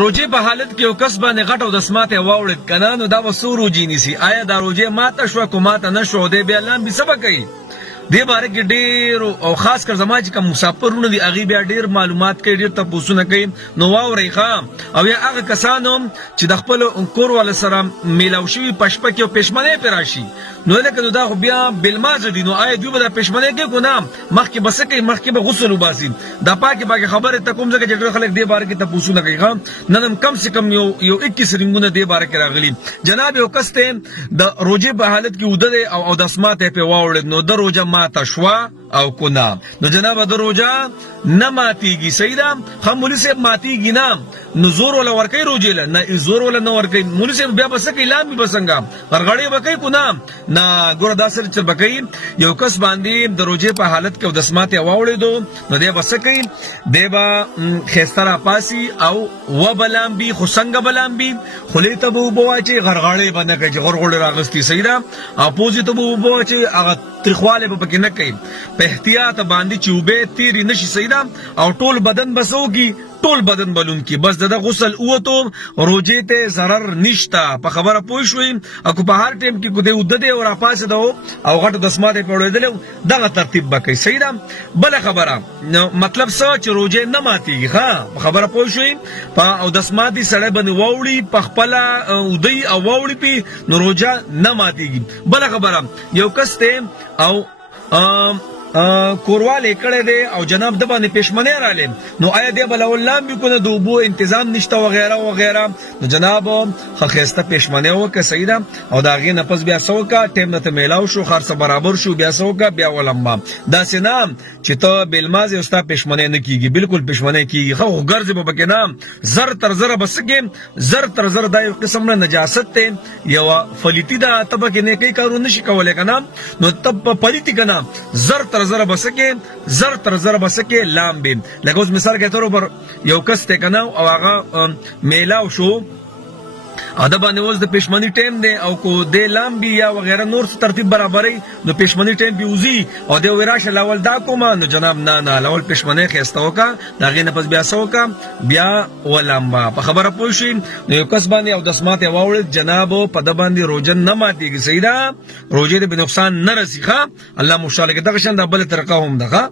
روجه په حالت کې یو کس باندې غټ او د سماته واوړد کنه نو دا وسو روجي نیسی آیا دا روجه ماته شو کوماته نشو دی بیا لام به سبا کوي دی باره کې ډیر او خاص کر زما چې کوم مسافرونه دي اغي بیا ډیر معلومات کوي ډیر تاسو نه کوي نو واوري خام او یا هغه کسانو چې د خپل کور ول سره میلاو شوی پشپک او پښمنه پراشي نو لکه دا بیا بلماز دي نو آیا دوی به پښمنه کې کو نام مخکې بس کوي مخکې به غسل وباسي دا پاکي باقي خبره ته کوم ځکه چې خلک دی باره کې تاسو نه کوي خام نن کم سے کم یو 21 رنگونه دی باره کې راغلي جناب یو کسته د روجه په حالت کې ودره او د اسماته په واوړد نو د روجه ماته شوا او کنا نو جناب د روجه نه ماتيږي سیدا خمولي سه ماتيږي نه نو زور ولا ورکي روجه نه زور ولا نه ورکي مولي سه بیا بس کې اعلان به بسنګا غړغړې وکي کنا نه ګور داسر چل بکې یو کس باندې د روجه په حالت کې د اسماته واوړېدو نو دی بس کې دیبا خستره پاسي او وبلامبي خسنګ بلامبي خلیته بو بواچی غړغړې باندې کې غړغړې راغستي سیدا اپوزیت بو بواچی هغه ترخواله به پکې نه کوي په احتیاط باندې چوبه تیری نشي سیدا او ټول بدن بسوږي ټول بدن بلون کی بس د غسل اوته روجه ته zarar نشتا په خبره پوه شوي اكو په هر ټیم کې کو دی ودده او را پاسه دو او غټ د سماده پړېدل دغه ترتیب بکې سیدا بل خبره مطلب څه چې روجه نه ماتيږي ها خبره پوه شوي په او د سماده سړی باندې ووري په خپل ودی او ووري په نو روجه نه ماتيږي بل خبره یو کس ته او کورواله کړه دے او جناب د باندې پښمنه رااله نو آیا دی بل الله به کو د وبو تنظیم نشته وغیرہ وغیرہ نو جناب خخسته پښمنه وک سیدا او دا غي نفس بیا سوکا ټیم نه میلاو شو خرڅ برابر شو بیا سوکا بیا ولما دا سنام چې ته بلماز او ستا پښمنه نه کیږي بالکل پښمنه کیږي خو ګرځي به کې نام زر تر زر بسګي زر تر زر دا یو قسم نه نجاست ته یو فلیتی دا تبکه نه کوي کارونه نشي کولای کنه نو تب پلیتی کنه زر تر زر بسکه زر تر زر بسکه لام بیم لکه اوس مثال کې تر پر یو کس ته کنه او هغه میلاو شو ادا باندې اوس د پښمنی ټیم دی او کو د لامبي یا وغیرہ نور ترتیب برابرې نو پښمنی ټیم پیوزي او د وراشه لاول دا کومه نو جناب نه لاول پښمنه خسته وکا دا غینه پس بیا سوکا بیا ولامبا په خبره پوه شي نو یو کس باندې او د سماته واول جناب په د باندې روزن نه ماتيږي سیدا روزه د نقصان نه رسیخه الله مشالکه دغه شند بل طریقه هم دغه